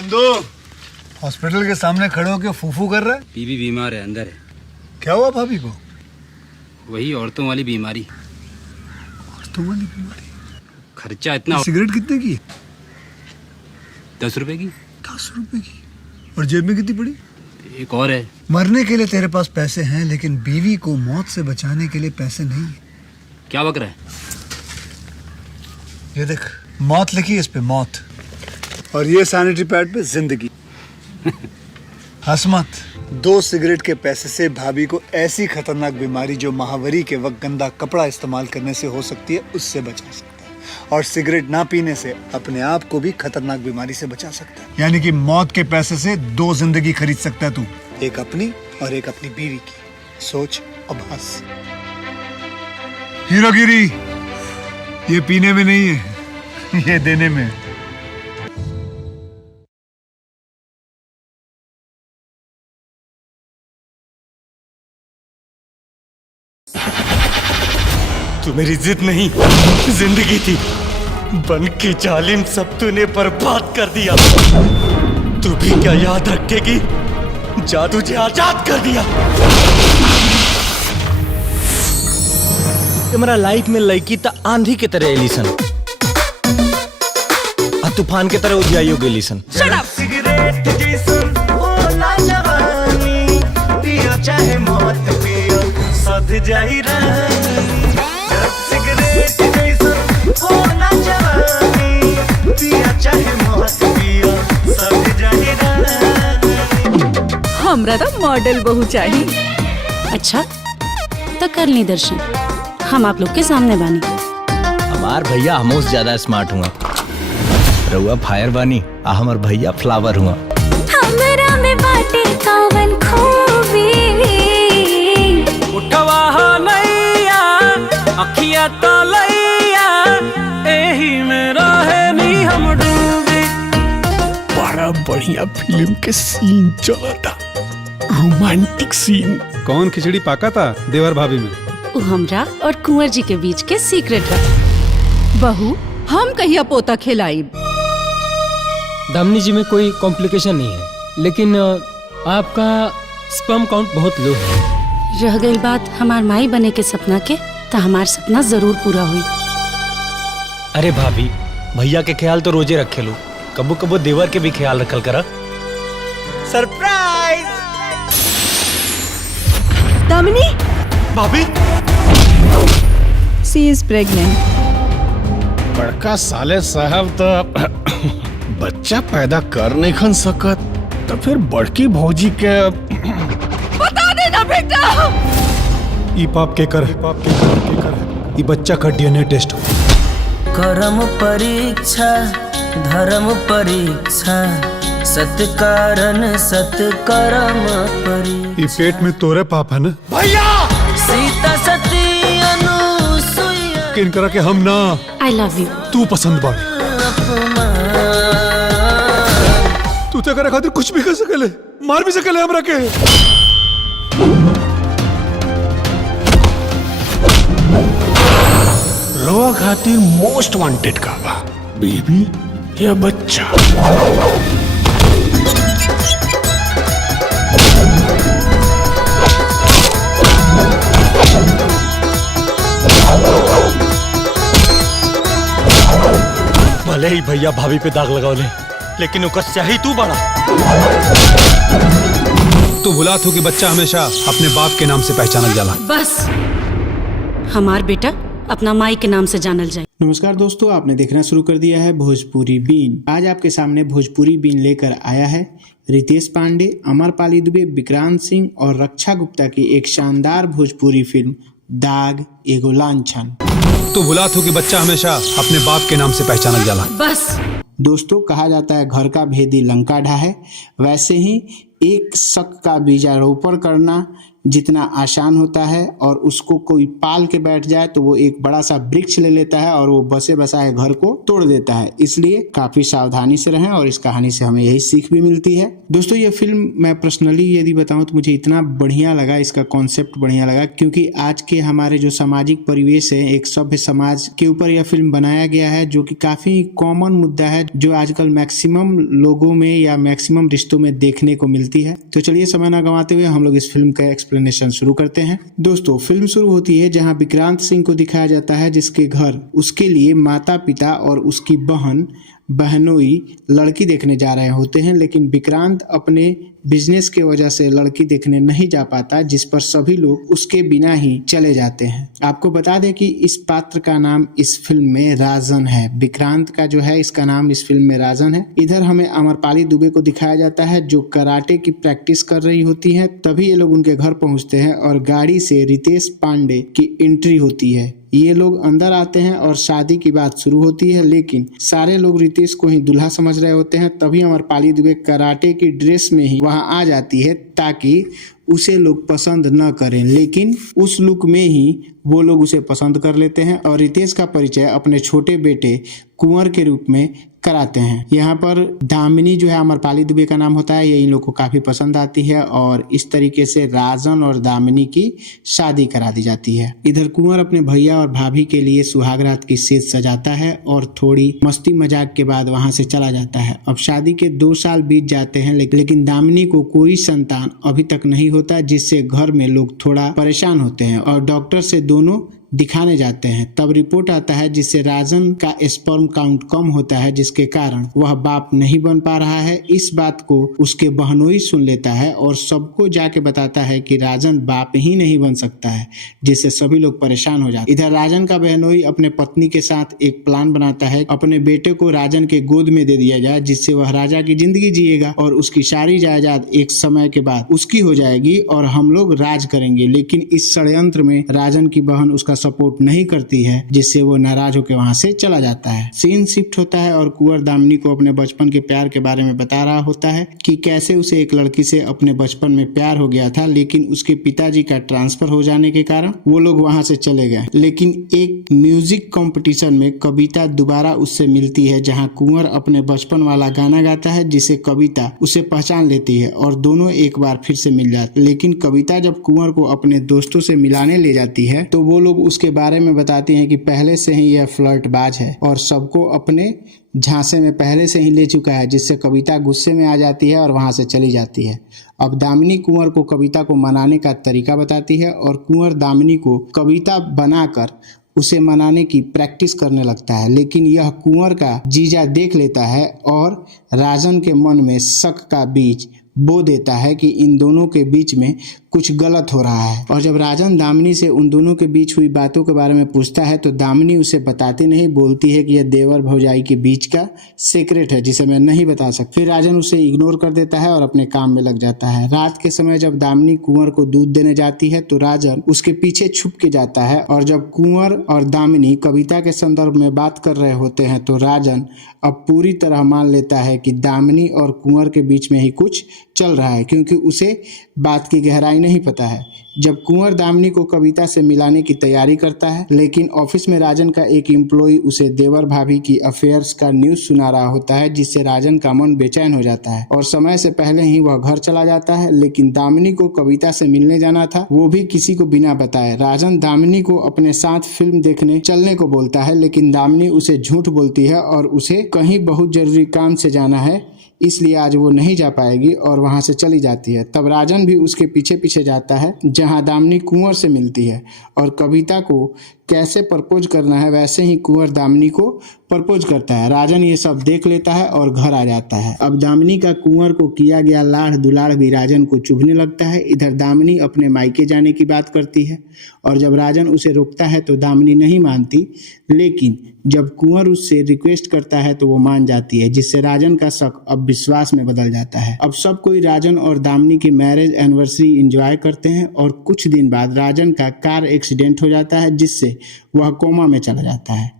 Nandu, hospital के सामने खड़े होकर फूफू कर रहा है। बीवी बीमार है, अंदर है। क्या हुआ भाभी को? वही औरतों वाली बीमारी। औरतों वाली बीमारी? खर्चा इतना। सिगरेट कितने की? 10 रुपए की। 10 रुपए की? और जेब में कितनी पड़ी? एक और है। मरने के लिए तेरे पास पैसे हैं, लेकिन बीवी को मौत से बचाने के लिए पैसे नहीं है। क्या बक रहा है? ये देख, मौत लिखी है इस पे, मौत। और ये सैनिटरी पैड पे जिंदगी। हंस मत। 2 सिगरेट के पैसे से भाभी को ऐसी खतरनाक बीमारी जो महावरी के वक्त गंदा कपड़ा इस्तेमाल करने से हो सकती है, उससे बचा सकता है। और सिगरेट ना पीने से अपने आप को भी खतरनाक बीमारी से बचा सकता है। यानी कि मौत के पैसे से 2 जिंदगी खरीद सकता है तू, एक अपनी और एक अपनी बीवी की। सोच अब हंस। हीरोगिरी ये पीने में नहीं है, ये देने में है। तू मेरी जिद नहीं, जिंदगी थी। बन के जालिम सब तूने बर्बाद कर दिया। तू भी क्या याद रखेगी? जादू तुझे आजाद कर दिया। हमारा लाइफ में लड़की तो आंधी की तरह एलिसन, और तूफान की तरह उजियाई हो गई लिसन। सिगरेट जैसन होला जवानी, पियो चाहे मौत पियो, सध जाई रानी। सिगरेट जैसन होला जवानी, पियो चाहे मौत पियो, सध जाई रानी। हमरा तो मॉडल बहू चाहिए। अच्छा तो कर ली दर्शन, हम आप लोग के सामने बानी। हमार भैया हमों से ज्यादा स्मार्ट हुआ। रउआ फायर बानी, हमार भैया फ्लावर हुआ। हमरा में बाटे कावन खूबी, उठवा नैया अखिया तो लैया, एही में रहे नी हम डूबी। बड़ा बढ़िया फिल्म के सीन चला था, रोमांटिक सीन। कौन खिचड़ी पाका था देवर भाभी में? वो हमरा और कुंवर जी के बीच के सीक्रेट है। बहू हम कहिया पोता खिलाई। दामिनी जी में कोई कॉम्प्लिकेशन नहीं है, लेकिन आपका स्पर्म काउंट बहुत लो है। रह गई बात हमार माई बने के सपना के, तो हमार सपना जरूर पूरा हुई। अरे भाभी, भैया के ख्याल तो रोजे रखे लो, कबो कबो देवर के भी ख्याल रखल करा। सरप्राइज! दामिनी, भाभी शी इज प्रेग्नेंट। बड़का साले साहब तो बच्चा पैदा कर नहीं खन सकत, तो फिर बड़की भौजी के बता देना बेटा। ई पाप के कर, ई बच्चा का DNA टेस्ट हो। कर्म परीक्षा धर्म परीक्षा, सत्कारण सत्कर्म परीक्षा। ई पेट में तोरे पाप है ना भैया। सीता सती अनुसुईया, किन करा के हम ना। I love you. तू पसंद बाड़ी, तू तो करे खातिर कुछ भी कर सकेले, मार भी सकेले हमरा के। रोआ खातिर मोस्ट वांटेड का बा, बेबी या बच्चा। भले ही भैया भाभी पे दाग लगाओ ले, लेकिन उसका स्याही तू बड़ा। तू भुला तू कि बच्चा हमेशा अपने बाप के नाम से पहचानल जाला। बस हमार बेटा अपना माई के नाम से जानल जाए। नमस्कार दोस्तों, आपने देखना शुरू कर दिया है भोजपुरी बीन। आज आपके सामने भोजपुरी बीन लेकर आया है रितेश पांडे, अमरपाली दुबे, विक्रांत सिंह और रक्षा गुप्ता की एक शानदार भोजपुरी फिल्म दाग एगो लांछन। तू भुला तू कि बच्चा हमेशा अपने बाप के नाम से पहचानल जाला। बस दोस्तों, कहा जाता है घर का भेदी लंका ढाहे, वैसे ही एक शक का बीजारोपण करना जितना आसान होता है और उसको कोई पाल के बैठ जाए तो वो एक बड़ा सा वृक्ष ले लेता है और वो बसे बसाए घर को तोड़ देता है। इसलिए काफी सावधानी से रहें और इस कहानी से हमें यही सीख भी मिलती है। दोस्तों ये फिल्म मैं पर्सनली यदि बताऊं तो मुझे इतना बढ़िया लगा, इसका कॉन्सेप्ट बढ़िया लगा, क्योंकि आज के हमारे जो सामाजिक परिवेश है, एक सभ्य समाज के ऊपर यह फिल्म बनाया गया है, जो कि काफी कॉमन मुद्दा है जो आजकल मैक्सिमम लोगों में या मैक्सिमम रिश्तों में देखने को मिलती है। तो चलिए समय ना गंवाते हुए हम लोग इस फिल्म का एक्सप्लेनेशन शुरू करते हैं। दोस्तों फिल्म शुरू होती है जहां विक्रांत सिंह को दिखाया जाता है, जिसके घर उसके लिए माता पिता और उसकी बहनोई लड़की देखने जा रहे होते हैं, लेकिन विक्रांत अपने बिजनेस के वजह से लड़की देखने नहीं जा पाता, जिस पर सभी लोग उसके बिना ही चले जाते हैं। आपको बता दें कि इस पात्र का नाम इस फिल्म में राजन है। विक्रांत का जो है इसका नाम इस फिल्म में राजन है। इधर हमें अमरपाली दुबे को दिखाया जाता है जो कराटे की प्रैक्टिस कर रही होती है। तभी ये लोग उनके घर पहुंचते हैं और गाड़ी से रितेश पांडे की एंट्री होती है। ये लोग अंदर आते हैं और शादी की बात शुरू होती है, लेकिन सारे लोग रितेश को ही दूल्हा समझ रहे होते हैं। तभी अमरपाली दुबे कराटे की ड्रेस में ही वहां आ जाती है ताकि उसे लोग पसंद न करें, लेकिन उस लुक में ही वो लोग उसे पसंद कर लेते हैं और रितेश का परिचय अपने छोटे बेटे कुंवर के रूप में कराते हैं। यहाँ पर दामिनी जो है अमरपाली दुबे का नाम होता है, ये इन लोग को काफी पसंद आती है और इस तरीके से राजन और दामिनी की शादी करा दी जाती है। इधर कुंवर अपने भैया और भाभी के लिए सुहागरात की सेज सजाता है और थोड़ी मस्ती मजाक के बाद वहां से चला जाता है। अब शादी के 2 साल बीत जाते हैं, लेकिन दामिनी को कोई संतान अभी तक नहीं होता, जिससे घर में लोग थोड़ा परेशान होते हैं और डॉक्टर से दोनों दिखाने जाते हैं। तब रिपोर्ट आता है जिससे राजन का स्पर्म काउंट कम होता है, जिसके कारण वह बाप नहीं बन पा रहा है। इस बात को उसके बहनोई सुन लेता है और सबको जाके बताता है कि राजन बाप ही नहीं बन सकता है, जिससे सभी लोग परेशान हो जाते हैं। इधर राजन का बहनोई अपने पत्नी के साथ एक प्लान बनाता है, अपने बेटे को राजन के गोद में दे दिया जाए, जिससे वह राजा की जिंदगी जिएगा और उसकी सारी जायदाद एक समय के बाद उसकी हो जाएगी और हम लोग राज करेंगे। लेकिन इस षड्यंत्र में राजन की बहन उसका सपोर्ट नहीं करती है, जिससे वो नाराज होकर वहां से चला जाता है। सीन शिफ्ट होता है और कुंवर दामिनी को अपने बचपन के प्यार के बारे में बता रहा होता है कि कैसे उसे एक लड़की से अपने बचपन में प्यार हो गया था, लेकिन उसके पिताजी का ट्रांसफर हो जाने के कारण वो लोग वहां से चले गए। लेकिन एक म्यूजिक कंपटीशन में कविता दोबारा उससे मिलती है, जहां कुंवर अपने बचपन वाला गाना गाता है, जिसे कविता उसे पहचान लेती है और दोनों एक बार फिर से मिल जाते। लेकिन कविता जब कुंवर को अपने दोस्तों से मिलाने ले जाती है तो वो लोग उसके बारे में बताती हैं कि पहले से ही यह फ्लर्टबाज है और सबको अपने झांसे में पहले से ही ले चुका है, जिससे कविता गुस्से में आ जाती है और वहां से चली जाती है। अब दामिनी कुंवर को कविता को मनाने का तरीका बताती है और कुंवर दामिनी को कविता बनाकर उसे मनाने की प्रैक्टिस करने लगता है, लेकिन यह कुंवर का जीजा देख लेता है और राजन के मन में शक का बीज बो देता है कि इन दोनों के बीच में कुछ गलत हो रहा है। और जब राजन दामिनी से उन दोनों के बीच हुई बातों के बारे में पूछता है तो दामिनी उसे बताती नहीं, बोलती है कि यह देवर भौजाई के बीच का सीक्रेट है जिसे मैं नहीं बता सकती। फिर राजन उसे इग्नोर कर देता है और अपने काम में लग जाता है। रात के समय जब दामिनी कुंवर को दूध देने जाती है तो राजन उसके पीछे छुप के जाता है और जब कुंवर और दामिनी कविता के संदर्भ में बात कर रहे होते हैं तो राजन अब पूरी तरह मान लेता है कि दामिनी और कुंवर के बीच में ही कुछ चल रहा है, क्योंकि उसे बात की गहराई नहीं पता है। जब कुंवर दामिनी को कविता से मिलाने की तैयारी करता है, लेकिन ऑफिस में राजन का एक एम्प्लॉय उसे देवर भाभी की अफेयर्स का न्यूज सुना रहा होता है, जिससे राजन का मन बेचैन हो जाता है और समय से पहले ही वह घर चला जाता है। लेकिन दामिनी को कविता से मिलने जाना था, वो भी किसी को बिना बताए। राजन दामिनी को अपने साथ फिल्म देखने चलने को बोलता है, लेकिन दामिनी उसे झूठ बोलती है और उसे कहीं बहुत जरूरी काम से जाना है, इसलिए आज वो नहीं जा पाएगी और वहां से चली जाती है। तब राजन भी उसके पीछे पीछे जाता है, जहां दामिनी कुंवर से मिलती है और कविता को कैसे प्रपोज करना है वैसे ही कुंवर दामिनी को प्रपोज करता है। राजन ये सब देख लेता है और घर आ जाता है। अब दामिनी का कुंवर को किया गया लाड़ दुलाड़ भी राजन को चुभने लगता है। इधर दामिनी अपने मायके जाने की बात करती है और जब राजन उसे रोकता है तो दामिनी नहीं मानती, लेकिन जब कुंवर उससे रिक्वेस्ट करता है तो वो मान जाती है, जिससे राजन का शक अब विश्वास में बदल जाता है। अब सब कोई राजन और दामिनी की मैरिज एनिवर्सरी एंजॉय करते हैं और कुछ दिन बाद राजन का कार एक्सीडेंट हो जाता है, जिससे वह कोमा में चला जाता है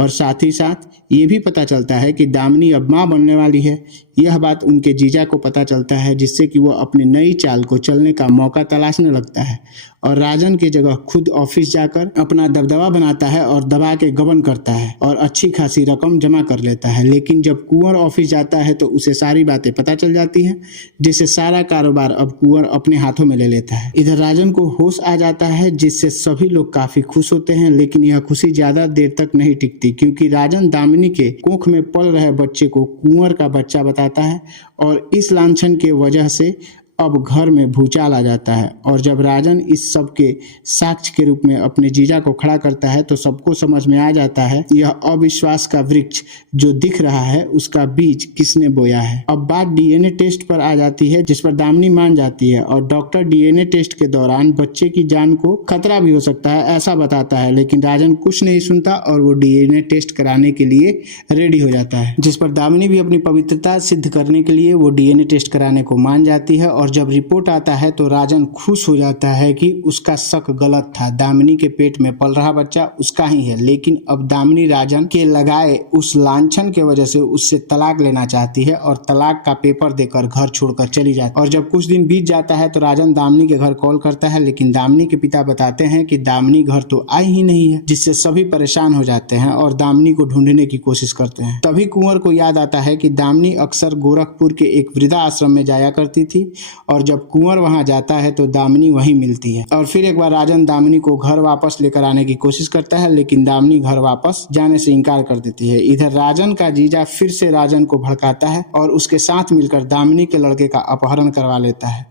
और साथ ही साथ ये भी पता चलता है कि दामिनी अब मां बनने वाली है। यह बात उनके जीजा को पता चलता है, जिससे कि वो अपनी नई चाल को चलने का मौका तलाशने लगता है और राजन की जगह खुद ऑफिस जाकर अपना दबदबा बनाता है और दबा के गबन करता है और अच्छी खासी रकम जमा कर लेता है। लेकिन जब कुंवर ऑफिस जाता है तो उसे सारी बातें पता चल जाती हैं, जिससे सारा कारोबार अब कुंवर अपने हाथों में ले लेता है। इधर राजन को होश आ जाता है, जिससे सभी लोग काफी खुश होते हैं। लेकिन यह खुशी ज्यादा देर तक नहीं टिकती, क्योंकि राजन दामिनी के कोख में पल रहे बच्चे को कुंवर का बच्चा बताता है और इस लांछन के वजह से अब घर में भूचाल आ जाता है। और जब राजन इस सब के साक्ष्य के रूप में अपने जीजा को खड़ा करता है तो सबको समझ में आ जाता है यह अविश्वास का वृक्ष जो दिख रहा है उसका बीज किसने बोया है। अब बात डीएनए टेस्ट पर आ जाती है, जिस पर दामिनी मान जाती है और डॉक्टर डीएनए टेस्ट के दौरान बच्चे की जान को खतरा भी हो सकता है ऐसा बताता है। लेकिन राजन कुछ नहीं सुनता और वो डीएनए टेस्ट कराने के लिए रेडी हो जाता है, जिस पर दामिनी भी अपनी पवित्रता सिद्ध करने के लिए वो डीएनए टेस्ट कराने को मान जाती है। और जब रिपोर्ट आता है तो राजन खुश हो जाता है कि उसका शक गलत था, दामिनी के पेट में पल रहा बच्चा उसका ही है। लेकिन अब दामिनी राजन के लगाए उस लांछन के वजह से उससे तलाक लेना चाहती है और तलाक का पेपर देकर घर छोड़कर चली जाती है। और जब कुछ दिन बीत जाता है तो राजन दामिनी के घर कॉल करता है, लेकिन दामिनी के पिता बताते हैं कि दामिनी घर तो आई ही नहीं है, जिससे सभी परेशान हो जाते हैं और दामिनी को ढूंढने की कोशिश करते हैं। तभी कुंवर को याद आता है कि दामिनी अक्सर गोरखपुर के एक वृद्धा आश्रम में जाया करती थी और जब कुंवर वहां जाता है तो दामिनी वहीं मिलती है। और फिर एक बार राजन दामिनी को घर वापस लेकर आने की कोशिश करता है, लेकिन दामिनी घर वापस जाने से इनकार कर देती है। इधर राजन का जीजा फिर से राजन को भड़काता है और उसके साथ मिलकर दामिनी के लड़के का अपहरण करवा लेता है।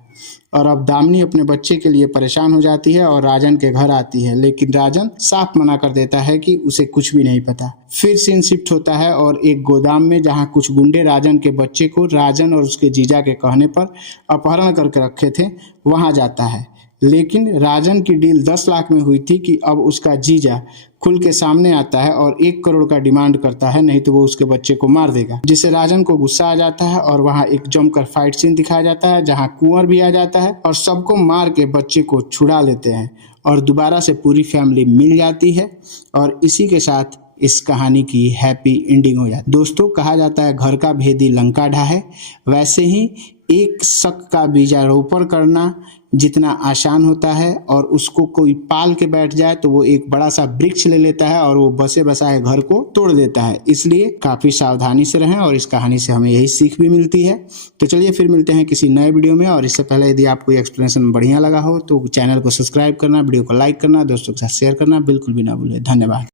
और अब दामिनी अपने बच्चे के लिए परेशान हो जाती है और राजन के घर आती है, लेकिन राजन साफ मना कर देता है कि उसे कुछ भी नहीं पता। फिर सीन शिफ्ट होता है और एक गोदाम में, जहां कुछ गुंडे राजन के बच्चे को राजन और उसके जीजा के कहने पर अपहरण करके रखे थे वहां जाता है। लेकिन राजन की डील 10 लाख में हुई थी कि अब उसका जीजा खुल के सामने आता है और 1 करोड़ का डिमांड करता है, नहीं तो वो उसके बच्चे को मार देगा, जिससे राजन को गुस्सा आ जाता है और वहां एक जमकर फाइट सीन दिखाया जाता है, जहां कुंवर भी आ जाता है और सबको मार के बच्चे को छुड़ा लेते हैं और दोबारा से पूरी फैमिली मिल जाती है। और इसी के साथ इस कहानी की हैप्पी एंडिंग हो जाती है। दोस्तों, कहा जाता है घर का भेदी लंका ढाहे, वैसे ही एक शक का बीजारोपण करना जितना आसान होता है और उसको कोई पाल के बैठ जाए तो वो एक बड़ा सा वृक्ष ले लेता है और वो बसे बसाए घर को तोड़ देता है। इसलिए काफ़ी सावधानी से रहें और इस कहानी से हमें यही सीख भी मिलती है। तो चलिए फिर मिलते हैं किसी नए वीडियो में। और इससे पहले यदि आपको ये एक्सप्लेनेशन बढ़िया लगा हो तो चैनल को सब्सक्राइब करना, वीडियो को लाइक करना, दोस्तों के साथ शेयर करना बिल्कुल भी ना भूलें। धन्यवाद।